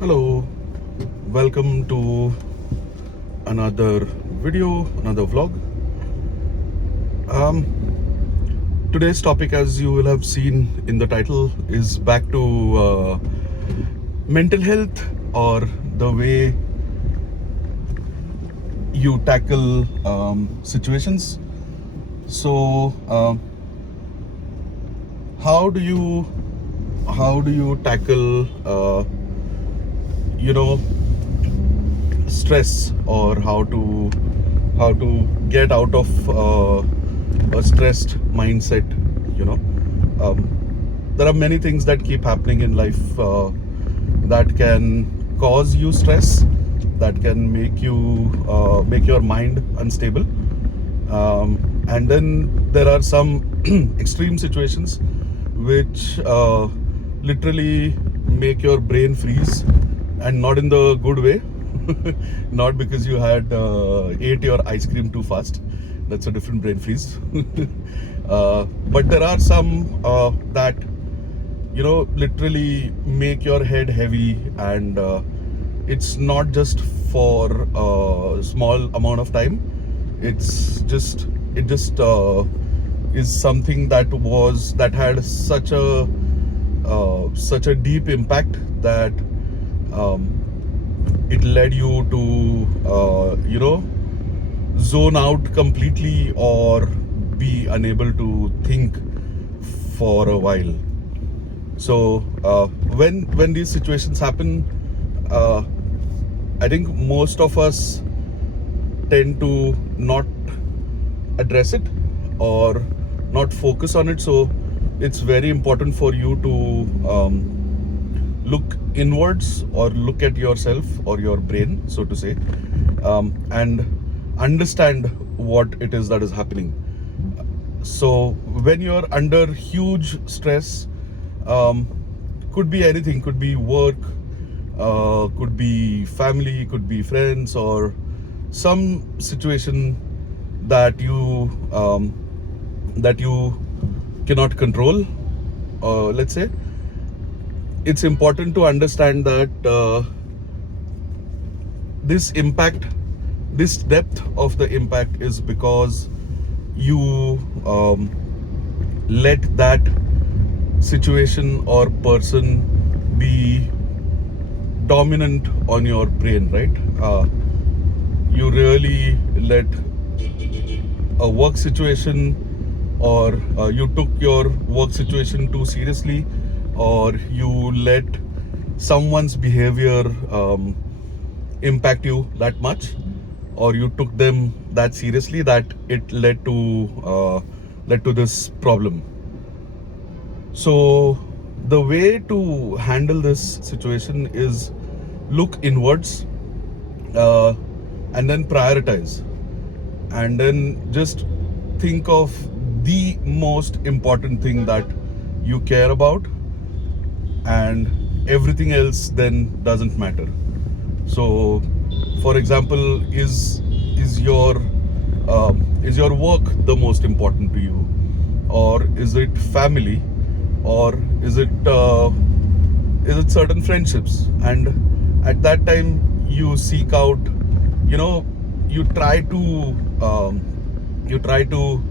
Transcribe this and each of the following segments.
Hello, welcome to another video, another vlog. Um, Today's topic, as you will have seen in the title, is back to mental health, or the way you tackle situations. So, how do you tackle you know stress, or how to get out of a stressed mindset? you know um, there are many things that keep happening in life that can cause you stress, that can make your mind unstable, and then there are some extreme situations which literally make your brain freeze, and not in the good way. Not because you had ate your ice cream too fast. That's a different brain freeze. But there are some that literally make your head heavy, and it's not just for a small amount of time. It just is something that had such a deep impact that um, it led you to zone out completely, or be unable to think for a while. So when these situations happen, uh, I think most of us tend to not address it, or not focus on it. So it's very important for you to look inwards, or look at yourself or your brain, so to say, and understand what it is that is happening. So when you're under huge stress, um, could be anything, could be work, could be family, could be friends, or some situation that you cannot control, let's say. It's important to understand that this impact, this depth of the impact, is because you let that situation or person be dominant on your brain, right? You really let a work situation, or you took your work situation too seriously, or you let someone's behavior impact you that much, or you took them that seriously that it led to this problem. So the way to handle this situation is look inwards, uh, and then prioritize, and then just think of the most important thing that you care about, and everything else then doesn't matter. So, for example, is your work the most important to you, or is it family, or is it certain friendships? And at that time, you seek out, you know, you try to um, you try to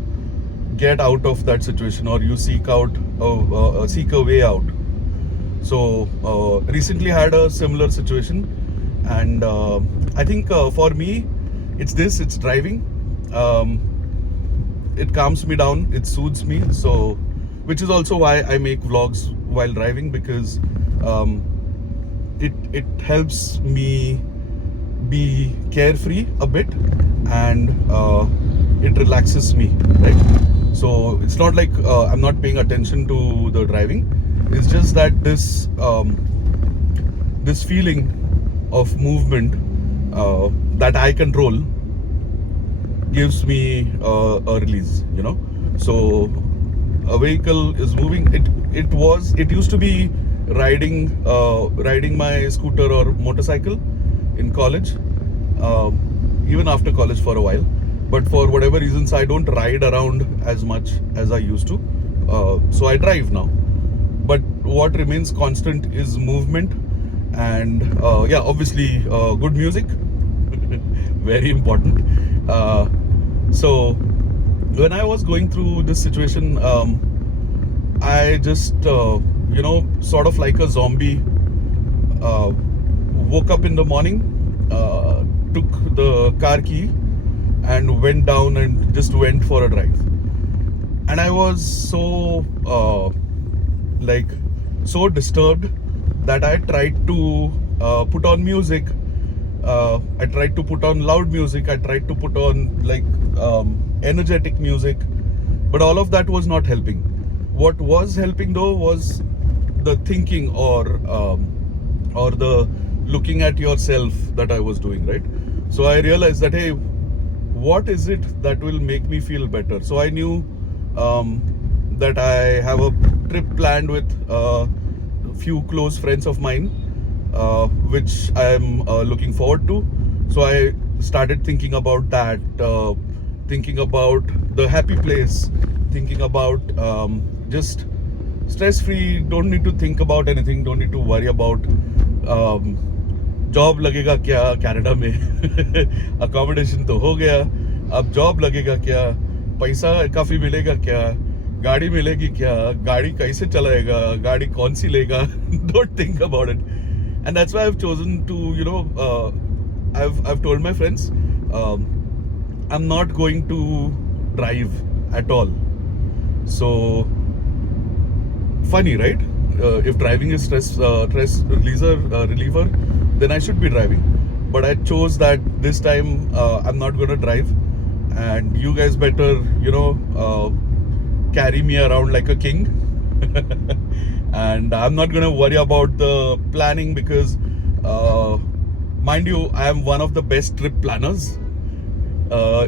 get out of that situation, or you seek a way out. So recently had a similar situation, and I think for me, it's driving. Um, it calms me down, it soothes me. So, which is also why I make vlogs while driving, because um, it helps me be carefree a bit, and it relaxes me, right? So it's not like I'm not paying attention to the driving. It's just that this feeling of movement that I control gives me a release. So a vehicle is moving. It used to be riding my scooter or motorcycle in college, even after college for a while. But for whatever reasons, I don't ride around as much as I used to. So I drive now. But what remains constant is movement, and yeah, obviously good music, very important. So when I was going through this situation, I just sort of like a zombie, uh, woke up in the morning, took the car key and went down and just went for a drive. And I was so like so disturbed that I tried to put on music. I tried to put on loud music. I tried to put on like energetic music, but all of that was not helping. What was helping though was the thinking or the looking at yourself that I was doing, right? So I realized that, hey, what is it that will make me feel better? So I knew that I have a trip planned with a few close friends of mine, which I am looking forward to. So I started thinking about that, thinking about the happy place, thinking about just stress free, don't need to think about anything, don't need to worry about job लगेगा क्या Canada में accommodation तो हो गया, अब job लगेगा क्या, पैसा काफ़ी मिलेगा क्या, गाड़ी मिलेगी क्या, गाड़ी कैसे चलाएगा, गाड़ी कौन सी लेगा. Don't think about it. And that's why I've chosen to, I've told my friends, I'm not going to drive at all. So funny, right? If driving is stress reliever, then I should be driving. But I chose that this time I'm not going to drive, and you guys better, carry me around like a king. And I'm not going to worry about the planning because, mind you, I am one of the best trip planners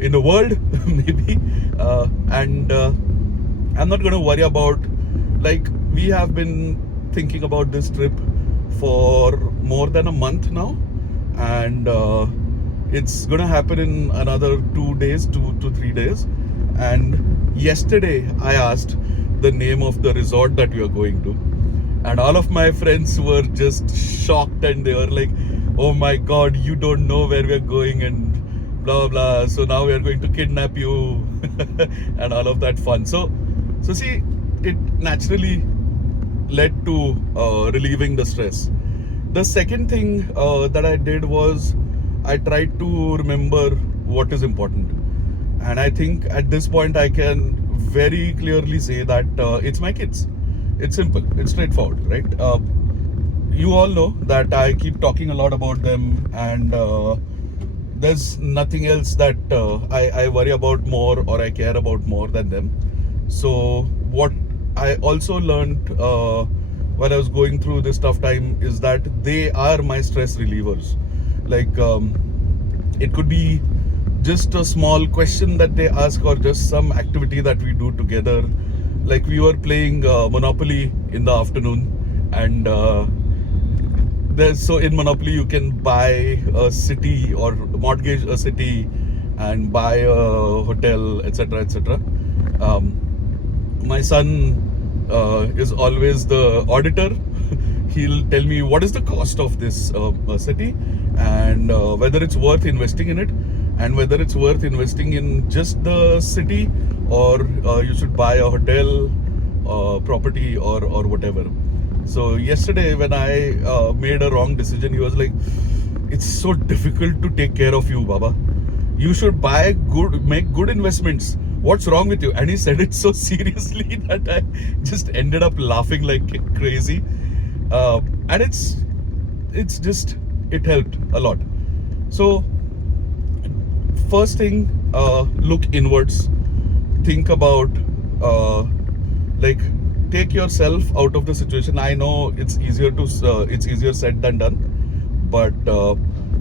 in the world, maybe. And I'm not going to worry about, like, we have been thinking about this trip for more than a month now, and it's gonna happen in another 2 days, 2 to 3 days. And yesterday I asked the name of the resort that we are going to, and all of my friends were just shocked, and they were like, oh my god, you don't know where we are going, and blah blah, so now we are going to kidnap you. And all of that fun. So see, it naturally led to relieving the stress. The second thing that I did was I tried to remember what is important. And I think at this point I can very clearly say that it's my kids. It's simple, it's straightforward, right? You all know that I keep talking a lot about them, and there's nothing else that I worry about more or I care about more than them. So what I also learned while I was going through this tough time is that they are my stress relievers. Like it could be just a small question that they ask, or just some activity that we do together. Like we were playing Monopoly in the afternoon, and so in Monopoly you can buy a city or mortgage a city and buy a hotel, etc., etc. My son is always the auditor. He'll tell me what is the cost of this city, and whether it's worth investing in it, and whether it's worth investing in just the city, or you should buy a hotel property or whatever. So yesterday when I made a wrong decision, he was like, it's so difficult to take care of you, Baba. You should make good investments. What's wrong with you? And he said it so seriously that I just ended up laughing like crazy. And it helped a lot. So first thing, look inwards. Think about, take yourself out of the situation. I know it's easier said than done, but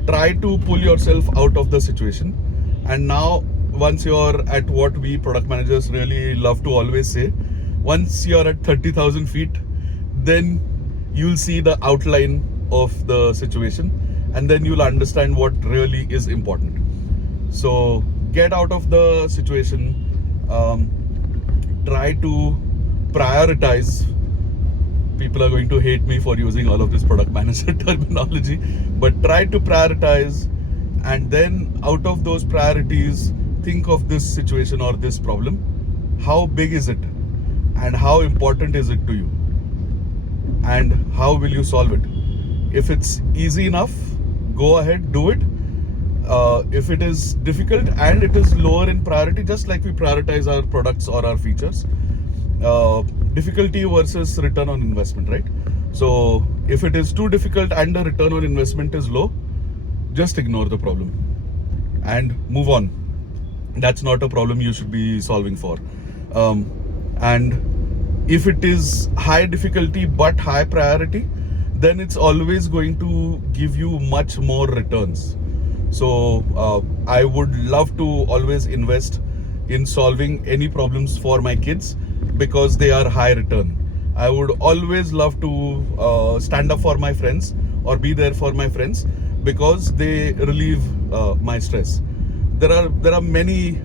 try to pull yourself out of the situation. And now, once you're at what we product managers really love to always say, once you're at 30,000 feet, then you'll see the outline of the situation, and then you'll understand what really is important. So get out of the situation, try to prioritize people are going to hate me for using all of this product manager terminology, but try to prioritize, and then out of those priorities, think of this situation or this problem. How big is it? And how important is it to you? And how will you solve it? If it's easy enough, go ahead, do it. If it is difficult and it is lower in priority, just like we prioritize our products or our features, difficulty versus return on investment, right? So if it is too difficult and the return on investment is low, just ignore the problem and move on. That's not a problem you should be solving for. And if it is high difficulty but high priority, then it's always going to give you much more returns. So I would love to always invest in solving any problems for my kids because they are high return. I would always love to stand up for my friends or be there for my friends because they relieve my stress. There are many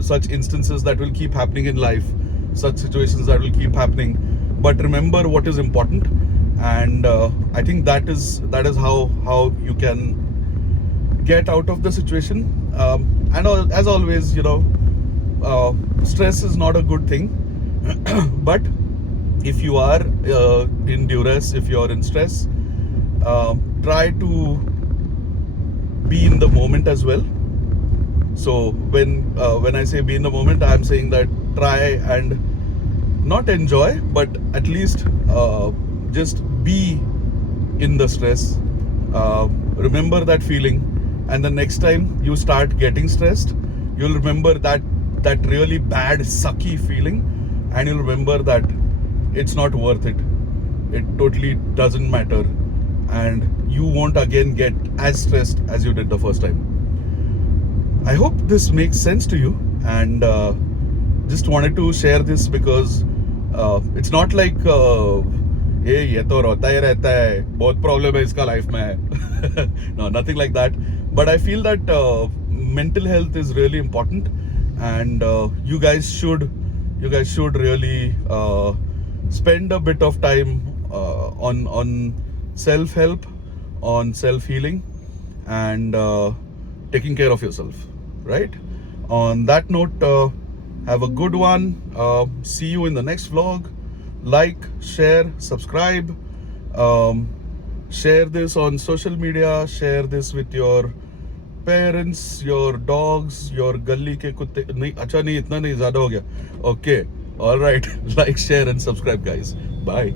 such instances that will keep happening in life, such situations that will keep happening. But remember what is important, and I think that is how you can get out of the situation. And as always, stress is not a good thing. But if you are in duress, if you are in stress, try to be in the moment as well. So when I say be in the moment, I'm saying that try and not enjoy, but at least just be in the stress. Remember that feeling, and the next time you start getting stressed, you'll remember that really bad sucky feeling, and you'll remember that it's not worth it. It totally doesn't matter, and you won't again get as stressed as you did the first time. I hope this makes sense to you, and just wanted to share this because it's not like ये तो रोता ही रहता है, बहुत problem है इसका life में. No, nothing like that. But I feel that mental health is really important, and you guys should really spend a bit of time on self-help, on self-healing, and taking care of yourself, right? On that note, have a good one. See you in the next vlog. Like, share, subscribe, share this on social media, share this with your parents, your dogs, your गली के कुत्ते. नहीं, अच्छा नहीं, इतना नहीं, ज़्यादा हो गया. Okay, all right. Like, share and subscribe, guys. Bye.